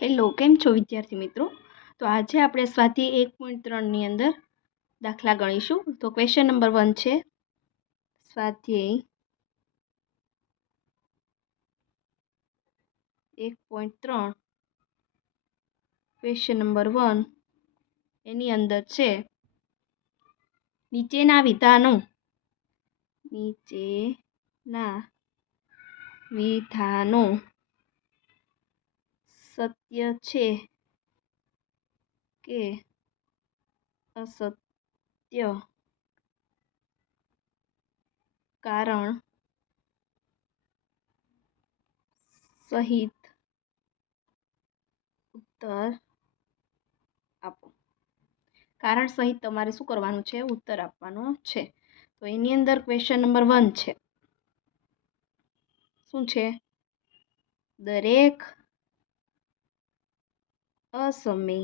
Hello, કેમ છો વિદ્યાર્થી મિત્રો? તો આજે આપણે સ્વાધ્યાય 1.3ની અંદર દાખલા ગણીશું. તો ક્વેશ્ચન નંબર 1 છે સ્વાધ્યાય 1.3 ક્વેશ્ચન નંબર 1 એની અંદર છે નીચેના વિધાનો સત્ય છે કે અસત્ય, કારણ સહિત ઉત્તર આપો. કારણ સહિત તમારે શું કરવાનું છે? ઉત્તર આપવાનો છે. તો એની અંદર ક્વેશ્ચન નંબર 1 છે. શું છે? દરેક અસમય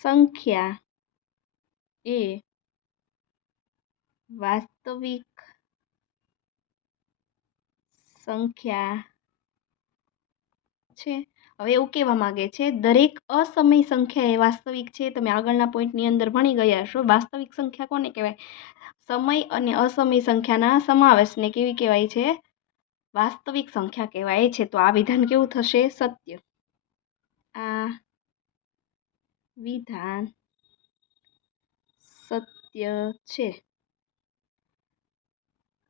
સંખ્યા એ વાસ્તવિક સંખ્યા છે. હવે એવું કહેવા માંગે છે દરેક અસમય સંખ્યા એ વાસ્તવિક છે. તમે આગળના પોઈન્ટની અંદર ભણી ગયા છો. વાસ્તવિક સંખ્યા કોને કહેવાય? સમય અને અસમય સંખ્યાના સમાવેશને કેવી કહેવાય છે? વાસ્તવિક સંખ્યા કહેવાય છે. તો આ વિધાન કેવું થશે? સત્ય. આ વિધાન સત્ય છે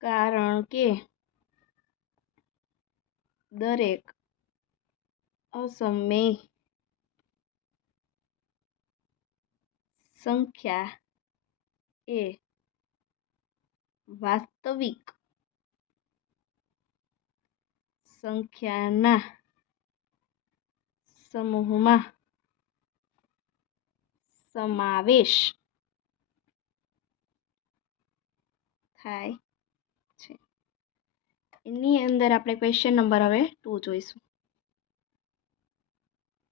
કારણ કે દરેક અસમય સંખ્યા એ વાસ્તવિક સંખ્યાના સમૂહમાં સમાવેશ થાય છે. એની અંદર આપણે ક્વેશ્ચન નંબર હવે 2 જોઈશું.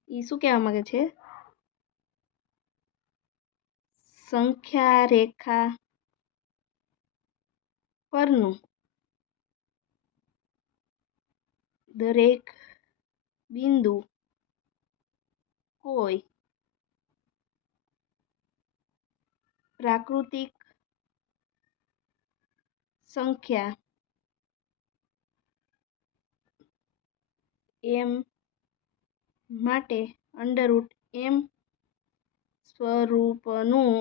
એ શું કહેવા માંગે છે? સંખ્યા રેખા પરનું દરેક બિંદુ કોઈ પ્રાકૃતિક સંખ્યા m માટે √m સ્વરૂપનું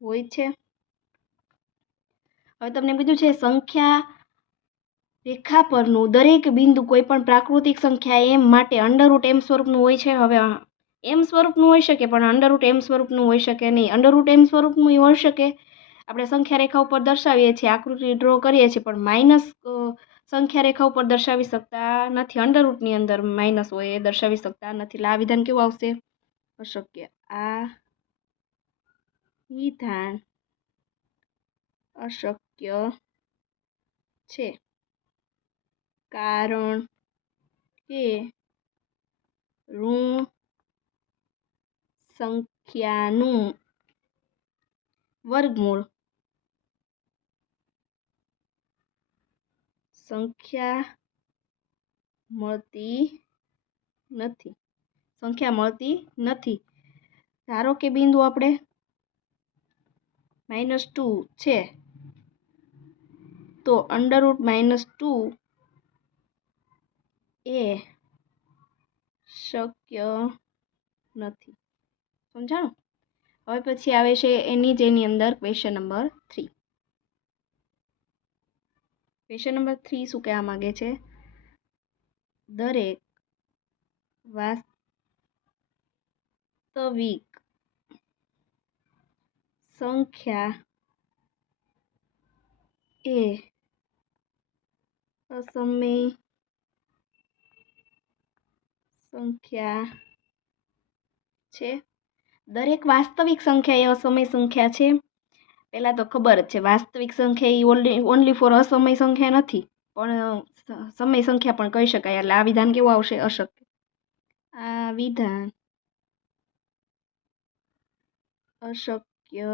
હોય છે. હવે તમને કીધું છે સંખ્યા રેખા પરનું દરેક બિંદુ કોઈ પણ પ્રાકૃતિક સંખ્યા m માટે √m સ્વરૂપનું હોય છે. હવે m સ્વરૂપનું હોઈ શકે પણ √m સ્વરૂપનું હોઈ શકે નહીં. √m સ્વરૂપનું હોઈ શકે. આપણે સંખ્યા રેખા ઉપર દર્શાવીએ છીએ, આકૃતિ ડ્રો કરીએ છીએ, પણ માઇનસ સંખ્યા રેખા ઉપર દર્શાવી શકતા નથી. √ની અંદર માઇનસ હોય એ દર્શાવી શકતા નથી. એટલે આ વિધાન કેવું આવશે? અશક્ય. આ વિધાન અશક્ય છે કારણ કે ઋણ સંખ્યાનું વર્ગમૂળ સંખ્યા મળતી નથી. ધારો કે બિંદુ આપણે -2 છે તો √-2 એ શક્ય નથી. સમજાણું? હવે પછી આવે છે એની અંદર ક્વેશ્ચન નંબર 3. ક્વેશ્ચન નંબર 3 શું કહેવા માંગે છે? દરેક વાસ્તવિક સંખ્યા એ અસમય સંખ્યા છે. દરેક વાસ્તવિક સંખ્યા એ અસમય સંખ્યા છે. પહેલા તો ખબર જ છે વાસ્તવિક સંખ્યા એ ઓનલી ફોર અસમય સંખ્યા નથી, પણ સમય સંખ્યા પણ કહી શકાય. એટલે આ વિધાન કેવું આવશે? અશક્ય. આ વિધાન અશક્ય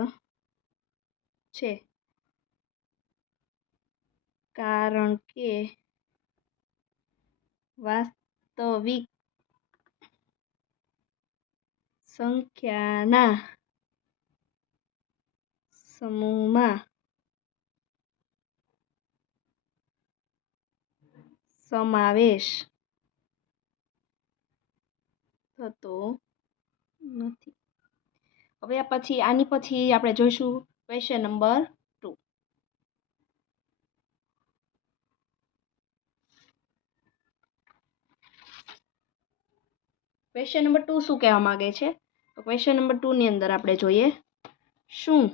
છે કારણ કે વાસ્તવિક સંખ્યાના સમૂહમાં સમાવેશ થતો નથી. હવે આની પછી આપણે જોઈશું ક્વેશ્ચન નંબર 2. ક્વેશ્ચન નંબર 2 શું કહેવા માંગે છે? તો ક્વેશ્ચન નંબર 2 ની અંદર આપણે જોઈએ, શું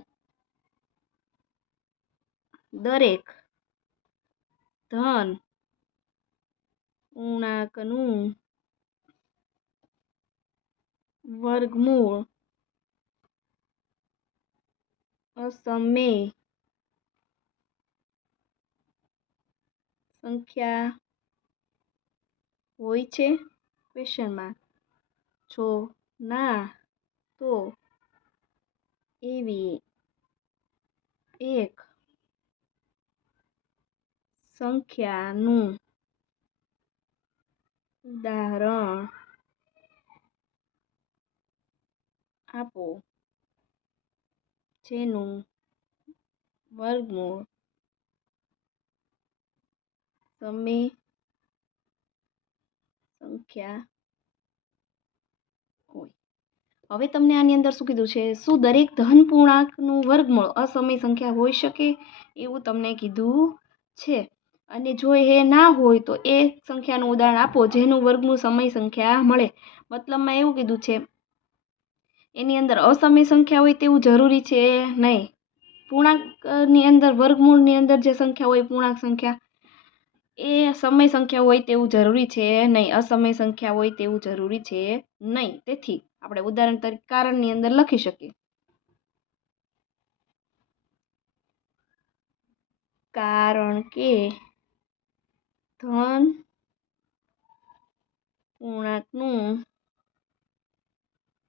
દરેક ધન પૂર્ણાંકનું વર્ગમૂળ અસમય સંખ્યા હોય છે? ક્વેશ્ચનમાં જો ના તો એવી એક સંખ્યાનું ઉદાહરણ આપો જેનું વર્ગમૂળ સમય સંખ્યા હોય. હવે તમને આની અંદર શું કીધું છે? શું દરેક ધન પૂર્ણાંકનું વર્ગમૂળ અસમય સંખ્યા હોઈ શકે? એવું તમને કીધું છે. અને જો એ ના હોય તો એ સંખ્યાનું ઉદાહરણ આપો જેનું વર્ગમૂળ સમય સંખ્યા મળે. મતલબમાં એવું કીધું છે, એની અંદર અસમય સંખ્યા હોય તેવું જરૂરી છે નહીં. પૂર્ણાંકની અંદર વર્ગમૂળની અંદર જે સંખ્યા હોય પૂર્ણાંક સંખ્યા એ સમય સંખ્યા હોય તેવું જરૂરી છે નહીં, અસમય સંખ્યા હોય તેવું જરૂરી છે નહીં. તેથી આપણે ઉદાહરણ તરીકે કારણની અંદર લખી શકીએ, કારણ કે ધન પૂર્ણાંકનું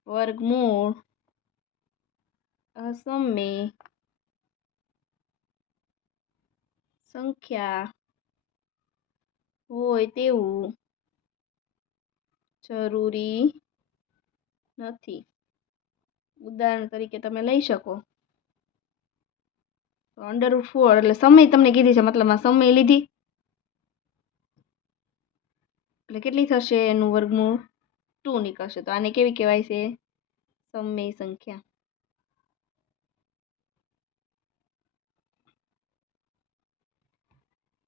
વર્ગમૂળ અસમય સંખ્યા હોય તેવું જરૂરી નથી. ઉદાહરણ તરીકે તમે લઈ શકો √4 એટલે સમય તમને કીધી છે, મતલબમાં સમય લીધી એટલે કેટલી થશે? એનું વર્ગમૂળ 2 નીકળશે. તો આને કેવી કહેવાય છે? સમય સંખ્યા.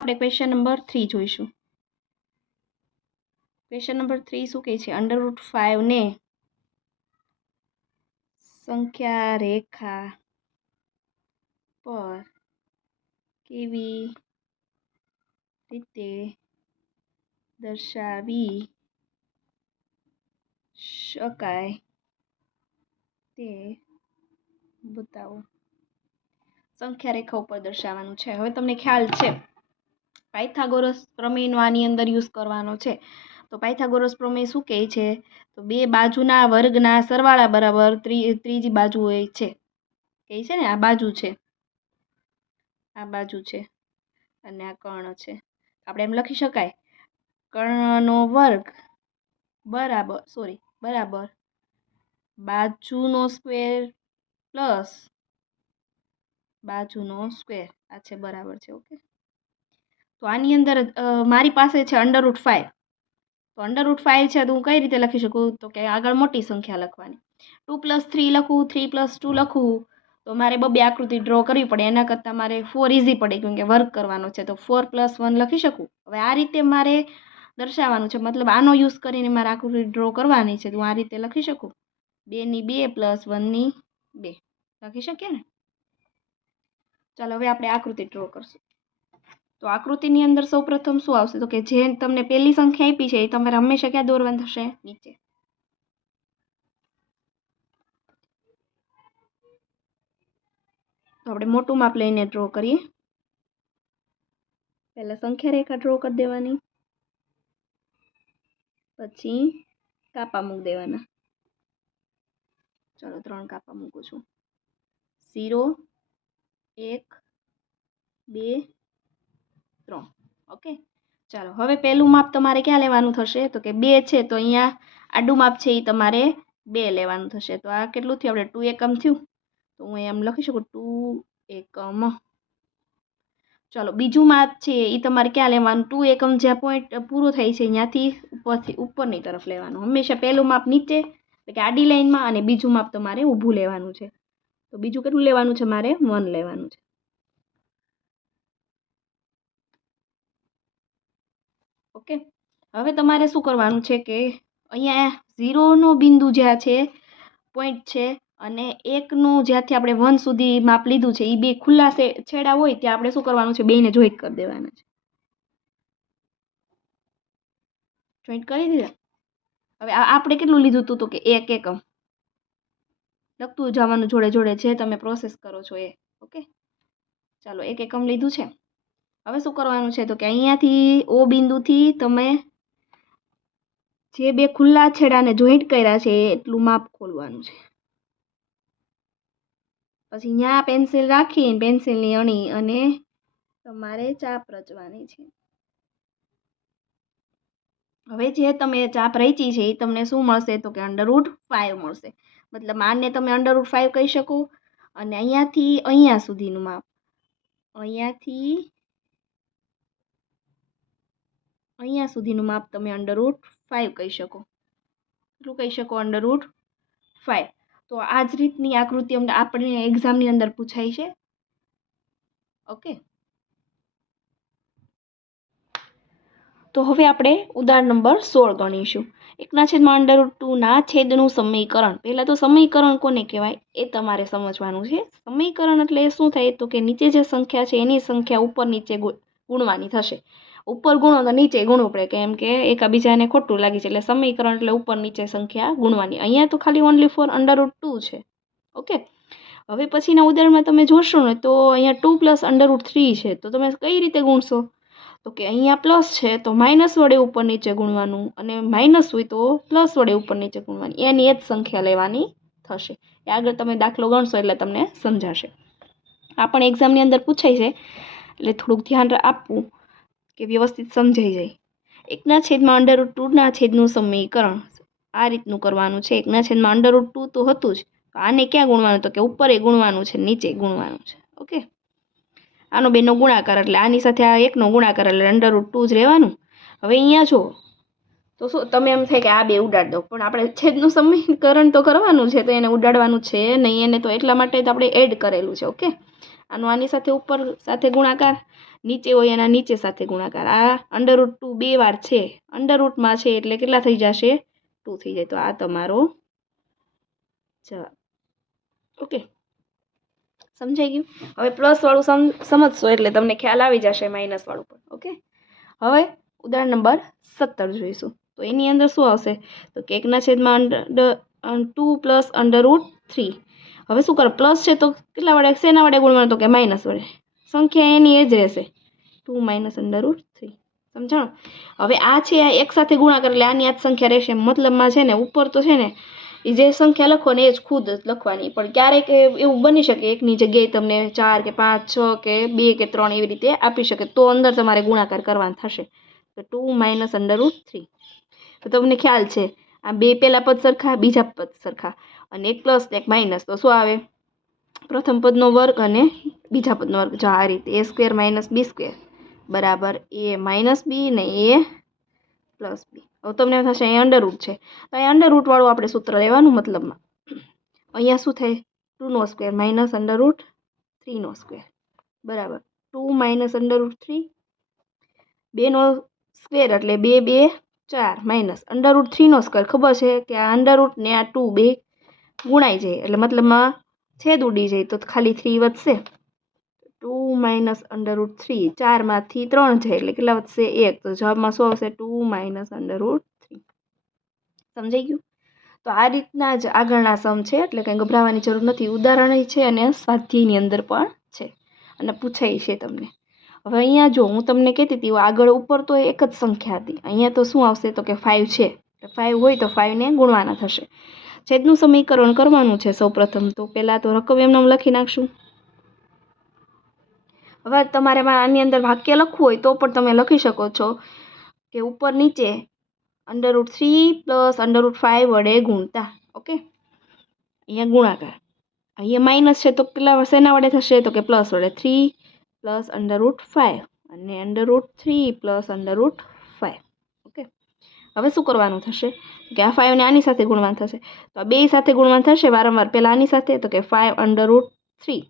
આપણે ક્વેશ્ચન નંબર 3 જોઈશું. ક્વેશ્ચન નંબર 3 શું કહે છે? √5 ને સંખ્યા રેખા પર કેવી રીતે દર્શાવી શકાય તે બતાવો. સંખ્યા રેખા ઉપર દર્શાવવાનું છે. હવે તમને ખ્યાલ છે પાયથાગોરસ પ્રમેયનો આની અંદર યુઝ કરવાનો છે. તો પાયથાગોરસ પ્રમેય શું કહે છે? તો બે બાજુના વર્ગના સરવાળા બરાબર ત્રીજી બાજુ હોય છે. કહે છે ને આ બાજુ છે, આ બાજુ છે અને આ કર્ણ છે. આપણે એમ લખી શકાય કર્ણનો વર્ગ બરાબર બાજુનો સ્ક્વેર પ્લસ બાજુનો સ્ક્વેર. આ છે બરાબર છે. ઓકે, તો આની અંદર મારી પાસે છે √5. તો √5 છે તો હું કઈ રીતે લખી શકું? તો કે આગળ મોટી સંખ્યા લખવાની. 2 + 3 લખું, 3 + 2 લખું તો મારે બે આકૃતિ ડ્રો કરવી પડે. એના કરતાં મારે 4 ઇઝી પડે, કેમ કે વર્ક કરવાનો છે. તો 4 + 1 લખી શકું. હવે આ રીતે મારે દર્શાવવાનું છે, મતલબ આનો યુઝ કરીને મારે આકૃતિ ડ્રો કરવાની છે. તો હું આ રીતે લખી શકું 2 + 1 2 લખી શકીએ ને. ચાલો હવે આપણે આકૃતિ ડ્રો કરશું. તો આકૃતિની અંદર સૌપ્રથમ શું આવશે? તો કે જે તમને પહેલી સંખ્યા આપી છે એ તમારે હંમેશા ક્યાં દોરવાનું થશે? નીચે. તો આપણે મોટું માપ લઈને ડ્રો કરીએ. પહેલા સંખ્યા રેખા ડ્રો કરી દેવાની, પછી કાપા મૂકી દેવાના. ચાલો 3 કાપા મૂકું છું. 0 1 2 3. ઓકે, ચાલો હવે પહેલું માપ તમારે ક્યાં લેવાનું થશે તો કે 2 છે તો અહીંયા આડું માપ છે એ તમારે 2 લેવાનું થશે. તો આ કેટલું થયું આપણે 2 એકમ થયું તો હું એમ લખી શકું 2 એકમ. ચાલો બીજું માપ છે એ તમારે ક્યાં લેવાનું 2 એકમ જ્યાં પોઈન્ટ પૂરો થાય છે ત્યાંથી ઉપરની તરફ લેવાનું. હંમેશા પહેલું માપ નીચે એટલે કે આડી લાઈનમાં અને બીજું માપ તમારે ઊભું લેવાનું છે. તો બીજું કેટલું લેવાનું છે મારે 1 લેવાનું છે. ઓકે હવે તમારે શું કરવાનું છે કે અહીંયા 0નો બિંદુ જ્યાં છે પોઈન્ટ છે અને 1નું જ્યાંથી આપણે 1 સુધી માપ લીધું છે એ બે ખુલ્લા છેડા હોય ત્યાં આપણે શું કરવાનું છે બેયને જોઈન્ટ કરી દેવાના છે. જોઈન્ટ કરી દીધા. હવે આપણે કેટલું લીધું હતું તો કે 1 એકમ લખતું જવાનું જોડે જોડે જે તમે પ્રોસેસ કરો છો એ. ઓકે ચાલો 1 એકમ લીધું છે. હવે શું કરવાનું છે તો કે અહીંયાથી ઓ બિંદુથી તમે જે બે ખુલ્લા છેડાને જોઈન્ટ કર્યા છે એટલું માપ ખોલવાનું છે. પછી અહીંયા પેન્સિલ રાખીને પેન્સિલની અણી અને તમારે ચાપ રચવાની છે. હવે જે તમે ચાપ રચી છે એ તમને શું મળશે તો કે √5 મળશે. મતલબ આને તમે √5 કહી શકો અને અહીંયાથી અહીંયા સુધીનું માપ અહીંયાથી અહીંયા સુધીનું માપ તમે √5 કહી શકો. કેટલું કહી શકો √5. તો આ જ રીતની આકૃતિ આપણે એક્ઝામની અંદર પૂછાય છે. ઓકે તો હવે આપણે ઉદાહરણ નંબર 16 ગણીશું. 1/√2 ના છેદનું સમીકરણ. પહેલાં તો સમીકરણ કોને કહેવાય એ તમારે સમજવાનું છે. સમીકરણ એટલે શું થાય તો કે નીચે જે સંખ્યા છે એની સંખ્યા ઉપર નીચે ગુણવાની થશે. ઉપર ગુણો તો નીચે ગુણવું પડે કેમ કે એકાબીજાને ખોટું લાગી છે એટલે સમીકરણ એટલે ઉપર નીચે સંખ્યા ગુણવાની. અહીંયા તો ખાલી ઓનલી ફોર √2 છે. ઓકે હવે પછીના ઉદાહરણમાં તમે જોશો ને તો અહીંયા 2 + √3 છે. તો તમે કઈ રીતે ગુણશો તો કે અહીંયા પ્લસ છે તો માઇનસ વડે ઉપર નીચે ગુણવાનું અને માઇનસ હોય તો પ્લસ વડે ઉપર નીચે ગુણવાની. એની એ જ સંખ્યા લેવાની થશે. એ આગળ તમે દાખલો ગણશો એટલે તમને સમજાશે. આ પણ એક્ઝામની અંદર પૂછાય છે એટલે થોડુંક ધ્યાન આપવું કે વ્યવસ્થિત સમજાઈ જાય. 1/√2 ના છેદનું સમીકરણ આ રીતનું કરવાનું છે. 1/√2 તો હતું જ આને ક્યાં ગુણવાનું તો કે ઉપર એ ગુણવાનું છે નીચે ગુણવાનું છે. ઓકે આનો બેનો ગુણાકાર એટલે આની સાથે આ એકનો ગુણાકાર એટલે √2 જ રહેવાનું. હવે અહીંયા જો તો શું તમે એમ થાય કે આ બે ઉડાડ દો પણ આપણે છેદનું સમીકરણ તો કરવાનું છે તો એને ઉડાડવાનું છે નહીં. એને તો એટલા માટે જ આપણે એડ કરેલું છે. ઓકે આનો આની સાથે ઉપર સાથે ગુણાકાર નીચે હોય એના નીચે સાથે ગુણાકાર. આ √2 બે વાર છે અંડરરૂટમાં છે એટલે કેટલા થઈ જશે 2 થઈ જાય. તો આ તમારો જવાબ. ઓકે સમજાઈ ગયું. હવે પ્લસ વાળું સમજશો એટલે તમને ખ્યાલ આવી જશે માઇનસ વાળું પણ. ઓકે હવે ઉદાહરણ નંબર 17 જોઈશું. તો એની અંદર શું આવશે તો કે 1/2 + √3. હવે શું કરો પ્લસ છે તો કેટલા વડે શેના વડે ગુણવાનું તો કે માઇનસ વડે. સંખ્યા એની એ જ રહેશે 2 - √3. સમજાણો. હવે આ છે આ એક સાથે ગુણાકાર એટલે આની આ જ સંખ્યા રહેશે. મતલબમાં છે ને ઉપર તો છે ને એ જે સંખ્યા લખો ને એ જ ખુદ લખવાની. પણ ક્યારેક એવું બની શકે એકની જગ્યાએ તમને 4 કે 5 6 કે 2 કે 3 એવી રીતે આપી શકે તો અંદર તમારે ગુણાકાર કરવાનો થશે. તો 2 - √3. તો તમને ખ્યાલ છે આ બે પહેલા પદ સરખા બીજા પદ સરખા અને એક પ્લસ એક માઇનસ તો શું આવે પ્રથમ પદનો વર્ગ અને બીજા પદનો વર્ગ. જો આ રીતે a² - b² બરાબર a - b ને a + b. હવે તમને થશે અહીં અંડરરૂટ છે તો અહીં અંડરરૂટ વાળું આપણે સૂત્ર લેવાનું. મતલબમાં અહીંયા શું થાય 2² - √3² બરાબર 2 - √3 2² એટલે 2 2 4 માઇનસ √3² ખબર છે કે આ અંડરરૂટ ને આ 2 બે ગુણાઈ જાય એટલે મતલબમાં છેદ ઉડી જાય તો ખાલી 3 વધશે. 2 - √3 4માંથી 3 જાય એટલે કેટલા વધશે 1. તો જવાબમાં શું આવશે 2 - √3. સમજાઈ ગયું. તો આ રીતના જ આગળના સમ છે એટલે કંઈ ગભરાવાની જરૂર નથી. ઉદાહરણ છે અને સ્વાધ્યાયની અંદર પણ છે અને પૂછાય છે તમને. હવે અહીંયા જો હું તમને કહેતી હતી આગળ ઉપર તો એક જ સંખ્યા હતી. અહીંયા તો શું આવશે તો કે 5 છે. 5 હોય તો 5ને ગુણવાના થશે. છેદનું સમીકરણ કરવાનું છે સૌપ્રથમ તો પહેલાં તો રકમ એમનામ લખી નાખશું. હવે તમારે આની અંદર વાક્ય લખવું હોય તો પણ તમે લખી શકો છો કે ઉપર નીચે √3 પ્લસ √5 વડે ગુણતા. ઓકે, અહીંયા ગુણાકાર, અહીંયા માઇનસ છે તો કેટલા શેના વડે થશે? તો કે પ્લસ વડે. 3 પ્લસ √5 અને √3 પ્લસ √5. ઓકે, હવે શું કરવાનું થશે કે આ 5 ને આની સાથે ગુણવાનું થશે, તો આ બે સાથે ગુણવાનું થશે વારંવાર. પહેલા આની સાથે તો કે 5 √3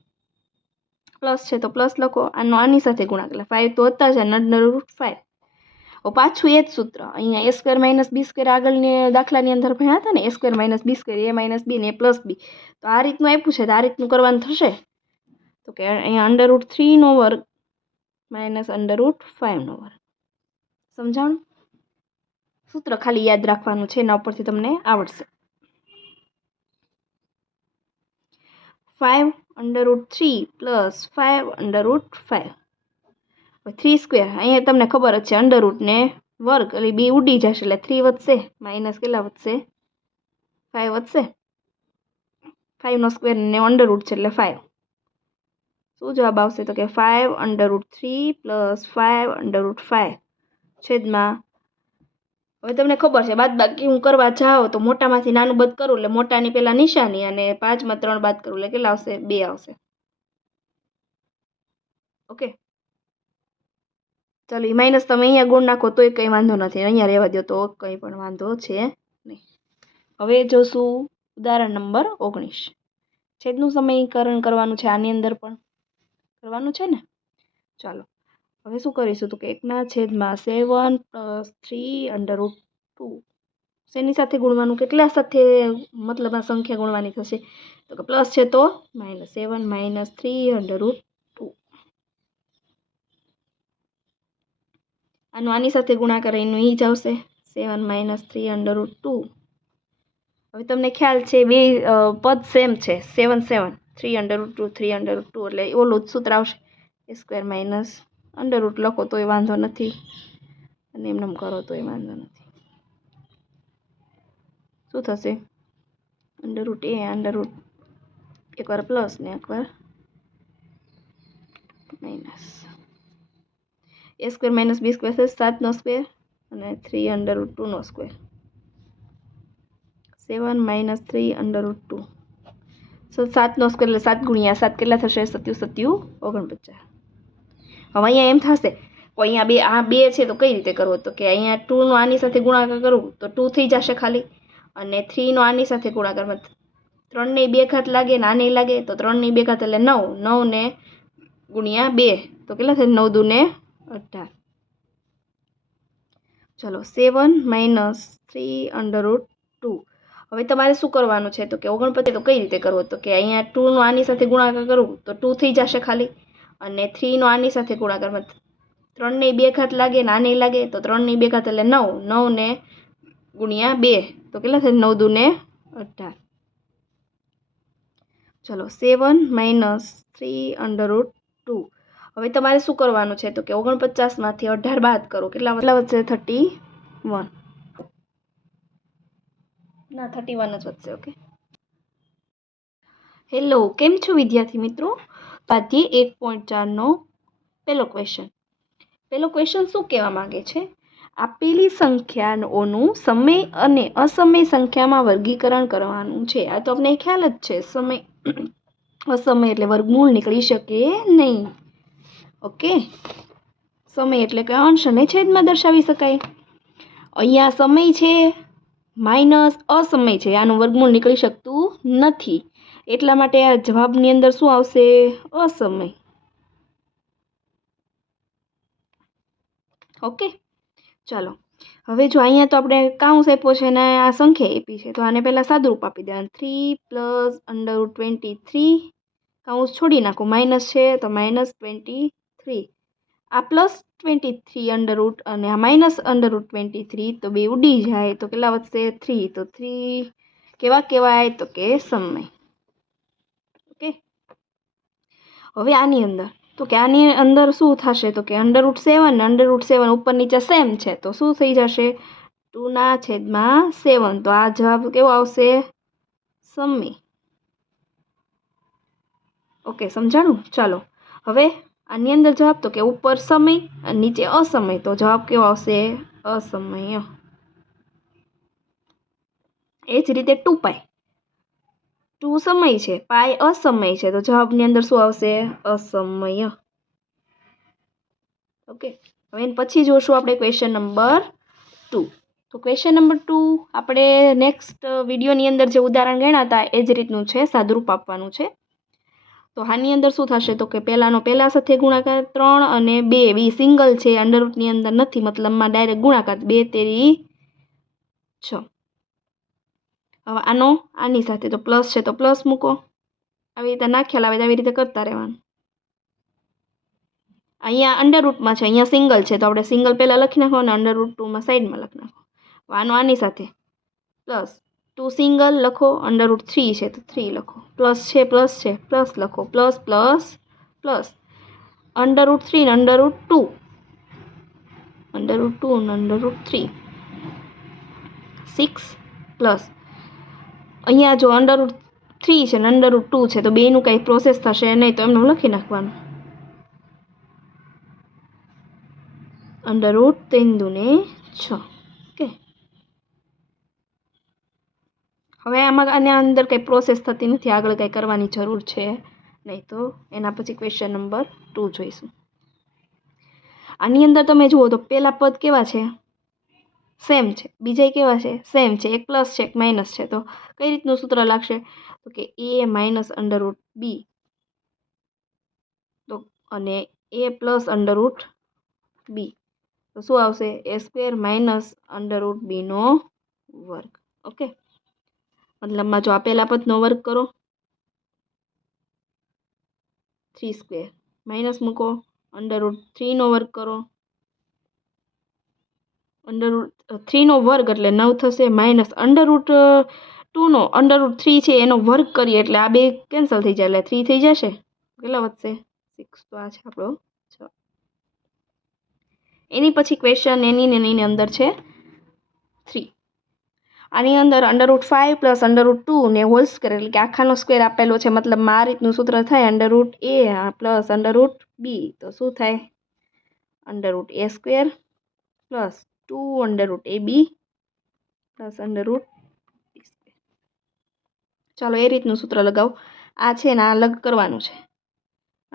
પ્લસ છે તો પ્લસ લખો, આનો આની સાથે ગુણાકાર, એટલે 5 તો હતા જ √5. પાછું એ જ સૂત્ર અહીંયા a² - b² આગળની દાખલાની અંદર ભણ્યા હતા ને, a² - b² a - b ને a + b. તો આ રીતનું આપ્યું છે તો આ રીતનું કરવાનું થશે. તો કે અહીંયા √3² - √5². સમજાણું? સૂત્ર ખાલી યાદ રાખવાનું છે, એના ઉપરથી તમને આવડશે. 5 √3 પ્લસ 5 √5. 3² અહીંયા તમને ખબર જ છે, અંડરરૂટ ને વર્ગ એટલે બે ઉડી જશે એટલે 3 વધશે, માઇનસ કેટલા વધશે? 5 વધશે. 5² ને અંડરરૂટ છે એટલે 5. શું જવાબ આવશે? તો કે 5 √3 પ્લસ 5 √5 છેદમાં. હવે તમને ખબર છે બાદબાકી હું કરવા જાઉં તો મોટામાંથી નાનું બાદ કરું એટલે મોટાની પહેલા નિશાની અને 5 માં 3 બાદ કરું એટલે કેટલા આવશે? 2 આવશે. ઓકે, ચાલો, એ માઇનસ તમે અહીંયા ગુણ નાખો તોય કંઈ વાંધો નથી, અહીંયા રહેવા દો તો કંઈ પણ વાંધો છે નહીં. હવે જોશું ઉદાહરણ નંબર 19. છેદનું સમીકરણ કરવાનું છે, આની અંદર પણ કરવાનું છે ને. ચાલો હવે શું કરીશું તો કે 1/7 + 3 √2. શેની સાથે ગુણવાનું? કેટલા સાથે મતલબ આ સંખ્યા ગુણવાની થશે? તો કે પ્લસ છે તો -7 - 3 √2. આનું આની સાથે ગુણાકાર એનું એ જ આવશે, 7 - 3 √2. હવે તમને ખ્યાલ છે બે પદ સેમ છે, 7 7 3 √2 3 √2 એટલે ઓલું જ સૂત્ર આવશે. a² - √, લખો તોય વાંધો નથી અને એમને કરો તોય વાંધો નથી. શું થશે? √a √ એકવાર પ્લસ ને એકવાર માઇનસ. a² - b² થશે 7² અને 3 √2². 7 - 3 √2. 7² એટલે 7 × 7 કેટલા થશે? 7 7 49. હવે અહીંયા એમ થશે અહીંયા આ બે છે તો કઈ રીતે કરવો? તો કે અહીંયા 2 નો આની સાથે ગુણાકાર કરું તો 2 થઈ જશે ખાલી, અને 3 નો આની સાથે ગુણાકાર 3 ની 2 ઘાત લાગે ને આને લાગે તો 3 ની 2 ઘાત એટલે 9. 9 ને ગુણ્યા 2 તો કેટલા થાય? 9 × 2 = 18. ચલો 7 - 3 √2. હવે તમારે શું કરવાનું છે તો કે 49 તો કઈ રીતે કરવો? તો કે અહીંયા 2 નો આની સાથે ગુણાકાર કરું તો 2 થઈ જશે ખાલી, અને 3 નો આની સાથે ગુણાકાર 3 ની 2 ઘાત લાગે ને આને લાગે તો 3 ની 2 ઘાત એટલે 9. 9 ને ગુણ્યા 2 તો કેટલા થાય? 9 × 2 = 18. ચલો 7 - 3 √2. હવે તમારે શું કરવાનું છે તો કે 49 માંથી 18 બાદ કરો, કેટલા વધશે? 31. ના, 31 જ વધશે. ઓકે, હેલો, કેમ છો વિદ્યાર્થી મિત્રો? સ્વાધ્યાય 1.4 નો પહેલો ક્વેશ્ચન શું કહેવા માંગે છે? આપેલી સંખ્યાઓનું સમય અને અસમય સંખ્યામાં વર્ગીકરણ કરવાનું છે. આ તો આપણે ખ્યાલ જ છે, સમય અસમય એટલે વર્ગમૂળ નીકળી શકે નહીં. ઓકે, સમય એટલે કે અંશ અને છેદમાં દર્શાવી શકાય. અહીંયા સમય છે માઇનસ અસમય છે, આનું વર્ગમૂળ નીકળી શકતું નથી, એટલા માટે આ જવાબની અંદર શું આવશે? અસમય. ઓકે, ચાલો હવે જો અહીંયા તો આપણે કાઉન્સ આપ્યો છે ને આ સંખ્યા આપી છે, તો આને પહેલાં સાદુરૂપ આપી દેવાનું. 3 + √23. કાઉન્સ છોડી નાખો, માઇનસ છે તો -23. આ +23 √ અને આ -√23, તો બે ઉડી જાય તો કેટલા વધશે? 3. તો 3 કેવા કહેવાય? તો કે સમય. ઓકે, હવે આની અંદર શું થશે? તો કે √7 ને √7 ઉપર નીચે સેમ છે, તો શું થઈ જશે? 2/7. તો આ જવાબ કેવો આવશે? સમય. ઓકે, સમજાણું? ચાલો હવે આની અંદર જવાબ તો કે ઉપર સમય અને નીચે અસમય, તો જવાબ કેવો આવશે? અસમય. એ જ રીતે 2π, 2 સમય છે, પાય અસમય છે, તો જવાબની અંદર શું આવશે? અસમય. ઓકે, હવે પછી જોશું આપણે ક્વેશ્ચન નંબર 2. તો ક્વેશ્ચન નંબર 2 આપણે નેક્સ્ટ વિડીયોની અંદર જે ઉદાહરણ ગણ્યા હતા એ જ રીતનું છે, સાદુરૂપ આપવાનું છે. તો આની અંદર શું થશે? તો કે પહેલાનો પહેલા સાથે ગુણાકાર 3 અને 2 બી સિંગલ છે, અંડરરૂટની અંદર નથી, મતલબમાં ડાયરેક્ટ ગુણાકાર 2 તેરી 6. હવે આનો આની સાથે તો પ્લસ છે, તો પ્લસ મૂકો. આવી રીતે નાખ્યા આવે આવી રીતે કરતા રહેવાનું. અહીંયા અંડરરૂટમાં છે, અહીંયા સિંગલ છે, તો આપણે સિંગલ પહેલાં લખી નાખો અને અંડરરૂટ 2માં સાઈડમાં લખી નાખો. આનો આની સાથે પ્લસ 2 સિંગલ લખો, અંડરરૂટ 3 છે તો 3 લખો, પ્લસ છે પ્લસ લખો, પ્લસ પ્લસ પ્લસ અંડરરૂટ 3 ને અંડરરૂટ 2, અંડરરૂટ 2 ને અંડરરૂટ 3, 6 પ્લસ અહીંયા જો અંડરરૂટ 3 છે ને અંડરરૂટ 2 છે, તો બેનું કંઈ પ્રોસેસ થશે નહીં, તો એમને લખી નાખવાનું. અંડરરૂટ 3 દુને 6. ઓકે, હવે આમાં આના અંદર કંઈ પ્રોસેસ થતી નથી, આગળ કંઈ કરવાની જરૂર છે નહીં, તો એના પછી ક્વેશ્ચન નંબર 2 જોઈશું. આની અંદર તમે જુઓ તો પહેલા પદ કેવા છે? સેમ છે. બીજા કેવા છે? સેમ છે. એક પ્લસ છે, એક માઇનસ છે, તો કઈ રીતનું સૂત્ર લાગશે? તો કે a માઇનસ અંડરરૂટ બી, તો અને a પ્લસ અંડરરૂટ બી, તો શું આવશે? a સ્ક્વેર માઇનસ અંડરરૂટ બીનો વર્ગ. ઓકે, મતલબમાં જો આ પહેલા પદનો વર્ગ કરો 3 સ્ક્વેર, માઇનસ મૂકો, અંડરરૂટ 3નો વર્ગ કરો, અંડરરૂટ 3નો વર્ગ એટલે 9 થશે, માઇનસ અંડરરૂટ 2નો અંડરરૂટ 3 છે એનો વર્ગ કરીએ એટલે આ બે કેન્સલ થઈ જાય, એટલે 3 થઈ જશે. કેટલા વધશે? 6. તો આ છે આપણો જવાબ. એની પછી ક્વેશ્ચન એની અંદર છે 3. આની અંદર અંડરરૂટ 5 પ્લસ અંડરરૂટ 2 ને હોલ સ્ક્વેર એટલે કે આખાનો સ્ક્વેર આપેલો છે, મતલબ આ રીતનું સૂત્ર થાય, underroot a plus underroot B, તો શું થાય? Underroot a square plus 2 underroot ab plus underroot B square. ચાલો એ રીતનું સૂત્ર લગાવો. આ છે ને આ અલગ કરવાનું છે.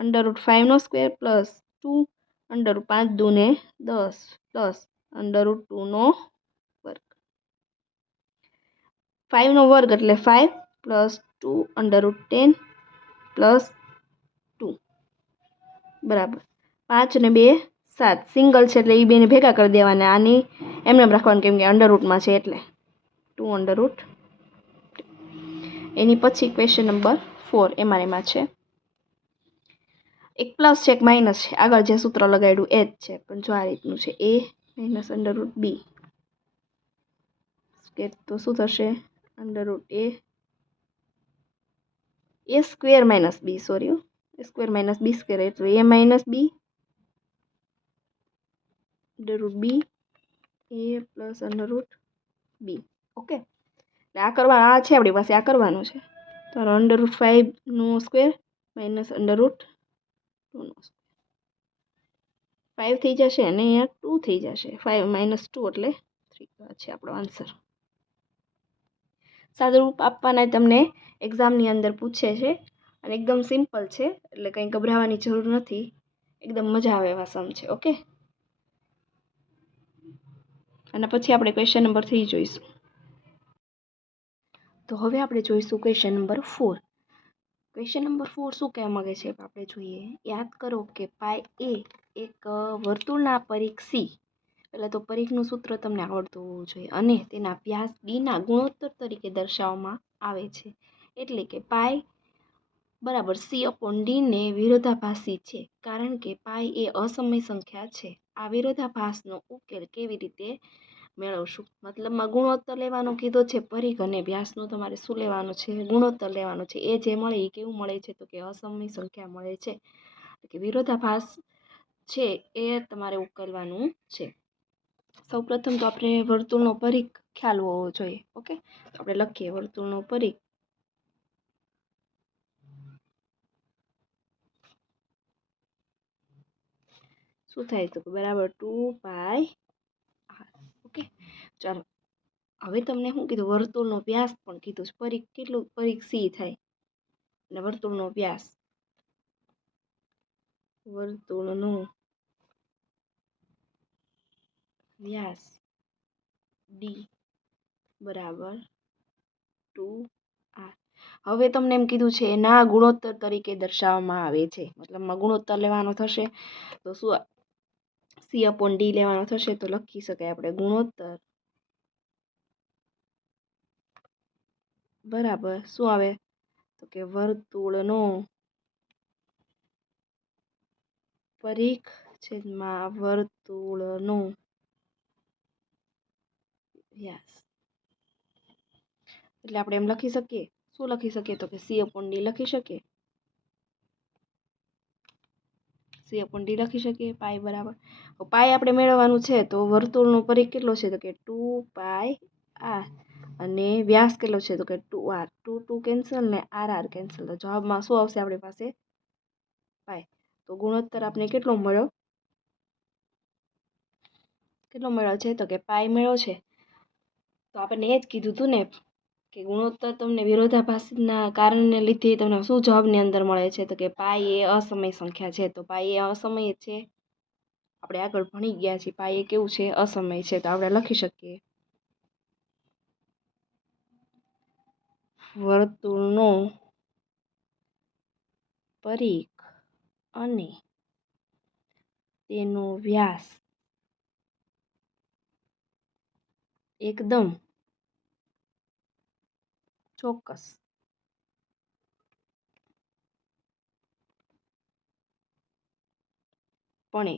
અંડરરૂટ 5નો સ્ક્વેર પ્લસ 2 અંડરરૂટ 5 દુને 10 પ્લસ અંડરરૂટ 2નો વર્ગ. 5નો વર્ગ એટલે 5 પ્લસ 2 અંડરરૂટ 10 પ્લસ 2 બરાબર 5 ને 2 7. સિંગલ છે એટલે એ બેને ભેગા કરી દેવાના, આની એમને રાખવાનું કેમ કે અંડરરૂટમાં છે એટલે 2 અંડરરૂટ. એની પછી ક્વેશ્ચન નંબર 4 એમાં છે એક પ્લસ છે એક માઇનસ છે, આગળ જે સૂત્ર લગાડ્યું એ જ છે, પણ જો આ રીતનું છે a minus underroot B square, તો શું થશે? Underroot a square minus B, sorry a square minus B square એટલે a minus B underroot B a plus underroot B. Okay, એટલે આ કરવા આ છે આપણી પાસે, આ કરવાનું છે. તો અંડરરૂટ 5નો સ્ક્વેર માઇનસ અંડરરૂટ 2નો સ્ક્વેર, 5 થઈ જશે અને અહીંયા 2 થઈ જશે, 5 માઇનસ 2 એટલે 3. આ છે આપણો આન્સર. સાદુરૂપ આપવાના તમને એક્ઝામની અંદર પૂછે છે અને એકદમ સિમ્પલ છે, એટલે કંઈ ગભરાવાની જરૂર નથી, એકદમ મજા આવે એવા સમ છે. ઓકે, અને પછી આપણે ક્વેશ્ચન નંબર 3 જોઈશું. તો હવે આપણે જોઈશું ક્વેશ્ચન નંબર 4. ક્વેશ્ચન નંબર 4 શું કહેવા માંગે છે આપણે જોઈએ. યાદ કરો કે પાય એ એક વર્તુળના પરિઘ સી, પહેલાં તો પરિઘનું સૂત્ર તમને આવડતું હોવું જોઈએ, અને તેના વ્યાસ ડીના ગુણોત્તર તરીકે દર્શાવવામાં આવે છે. એટલે કે પાય બરાબર સી અપોન ડીને વિરોધાભાસી છે, કારણ કે પાય એ અસમય સંખ્યા છે. આ વિરોધાભાસનો ઉકેલ કેવી રીતે મેળવશું? મતલબમાં ગુણોત્તર લેવાનો કીધો છે, પરિઘ અને વ્યાસનો તમારે શું લેવાનો છે? ગુણોત્તર લેવાનો છે. એ જે મળે એ કેવું મળે છે? તો કે અસમય સંખ્યા મળે છે, કે વિરોધાભાસ છે એ તમારે ઉકેલવાનું છે. સૌપ્રથમ તો આપણે વર્તુળનો પરિઘ ખ્યાલ હોવો જોઈએ. ઓકે, તો આપણે લખીએ વર્તુળનો પરિઘ શું થાય તો બરાબર 2πr. ઓકે, ચાલો હવે તમને શું કીધું, વર્તુળનો વ્યાસ પણ કીધું છે. પરિઘ કેટલું, પરિઘ સી થાય અને વર્તુળનો વ્યાસ, વર્તુળનો વ્યાસ ડી બરાબર 2r. હવે તમને એમ કીધું છે એના ગુણોત્તર તરીકે દર્શાવવામાં આવે છે, મતલબમાં ગુણોત્તર લેવાનો થશે તો શું C/D લેવાનો થશે, તો લખી શકાય આપણે ગુણોત્તર બરાબર શું આવે તો કે વર્તુળનો પરિઘ છેદમાં વર્તુળનો વ્યાસ. એટલે આપણે એમ લખી શકીએ, શું લખી શકીએ તો કે C/D લખી શકીએ, C/D લખી શકીએ પાઈ બરાબર. પાઈ આપણે મેળવવાનું છે તો વર્તુળનો પરિઘ કેટલો છે તો કે 2πr અને વ્યાસ કેટલો છે તો કે 2r. 2 કેન્સલ ને r કેન્સલ, તો જવાબમાં શું આવશે આપણી પાસે પાઈ. તો ગુણોત્તર આપણે કેટલો મળ્યો, છે તો કે પાઈ મળ્યો છે. તો આપણને એ જ કીધું હતું ને કે ગુણોત્તર તમને વિરોધાભાસના કારણને લીધે તમને શું જવાબની અંદર મળે છે તો કે પાઈ એ અસમય સંખ્યા છે. તો પાઈ એ અસમય છે, આપણે આગળ ભણી ગયા છીએ પાઈ એ કેવું છે, અસમય છે. તો આપણે લખી શકીએ વર્તુળનો પરિઘ અને તેનો વ્યાસ એકદમ ચોક્કસ પણે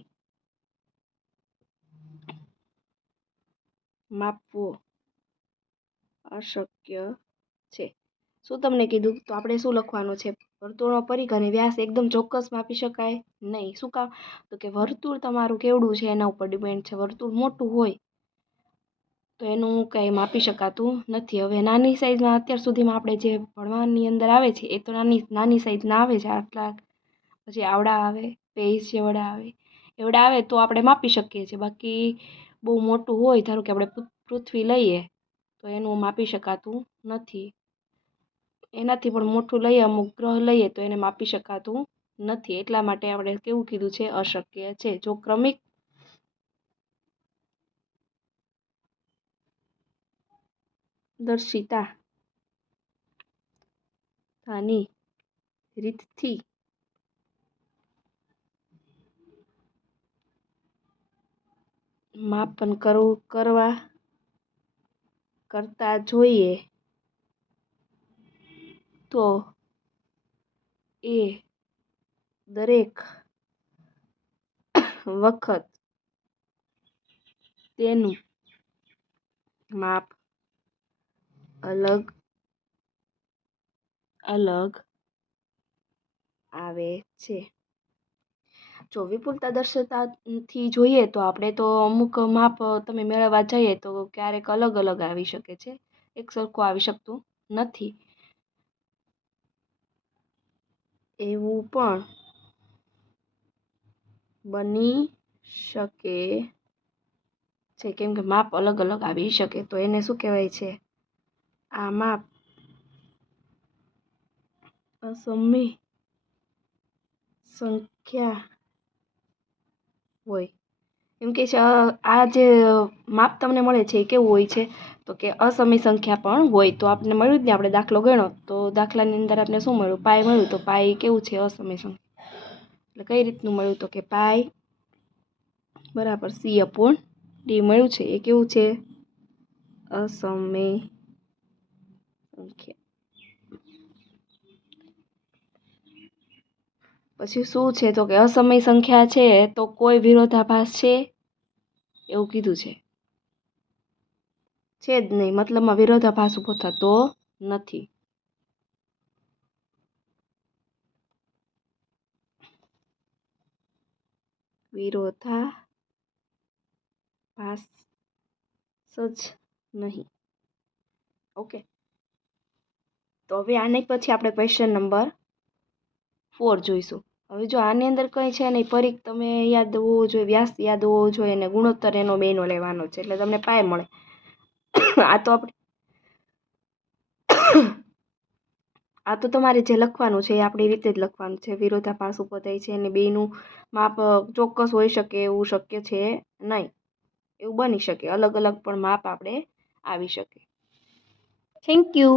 માપવો અશક્ય છે. શું તમને કીધું, તો આપણે શું લખવાનું છે, વર્તુળનો પરિઘ અને વ્યાસ એકદમ ચોક્કસ માપી શકાય નહીં. શું કામ તો કે વર્તુળ તમારું કેવડું છે એના ઉપર ડિપેન્ડ છે. વર્તુળ મોટું હોય તો એનું કંઈ માપી શકાતું નથી. હવે નાની સાઈઝમાં અત્યાર સુધીમાં આપણે જે ભણવાની અંદર આવે છે એ તો નાની સાઈઝના આવે છે, આટલા પછી આવડા આવે, પેજ જેવડા આવે, એવડા આવે તો આપણે માપી શકીએ છીએ. બાકી બહુ મોટું હોય, ધારો કે આપણે પૃથ્વી લઈએ તો એનું માપી શકાતું નથી. એનાથી પણ મોટું લઈએ, અમુક ગ્રહ લઈએ તો એને માપી શકાતું નથી. એટલા માટે આપણે કેવું કીધું છે, અશક્ય છે. જો ક્રમિક દર્શિતા આની રીતથી માપન કરતા જોઈએ તો એ દરેક વખત તેનું માપ અલગ અલગ આવે છે. જો વિપુલતા દર્શકતાથી જોઈએ તો આપણે તો અમુક માપ તમે મેળવવા જઈએ તો ક્યારેક અલગ અલગ આવી શકે છે, એક સરખું આવી શકતું નથી. એવું પણ બની શકે છે, કેમ કે માપ અલગ અલગ આવી શકે. તો એને શું કહેવાય છે, આ માપ અસમય સંખ્યા હોય. એમ કે છે આ જે માપ તમને મળે છે એ કેવું હોય છે તો કે અસમય સંખ્યા પણ હોય. તો આપણને મળ્યું જ ને, આપણે દાખલો ગણ્યો તો દાખલાની અંદર આપણે શું મળ્યું, પાઈ મળ્યું. તો પાઈ કેવું છે, અસમય સંખ્યા. એટલે કઈ રીતનું મળ્યું તો કે પાઈ બરાબર C/D મળ્યું છે, એ કેવું છે, અસમય સંખ્યા. પછી શું છે તો કે અસમય સંખ્યા છે તો કોઈ વિરોધાભાસ છે એવું કીધું છે જ નહીં, મતલબમાં વિરોધાભાસ ઊભો થતો નથી. વિરોધાભાસ જ નહીં. ઓકે, તો હવે આની પછી આપણે ક્વેશ્ચન નંબર 4 જોઈશું. હવે જો આની અંદર કંઈ છે નહીં, પરીખ તમે યાદ હોવો જોઈએ, વ્યાસ યાદ હોવો જોઈએ, અને ગુણોત્તર એનો બેનો લેવાનો છે, એટલે તમને પાય મળે. આ તો આપણે આ તો તમારે જે લખવાનું છે એ આપણી રીતે જ લખવાનું છે. વિરોધાભાસ ઉપધાય છે અને બેનું માપ ચોક્કસ હોઈ શકે એવું શક્ય છે નહીં. એવું બની શકે, અલગ અલગ પણ માપ આપણે આવી શકે. Thank you.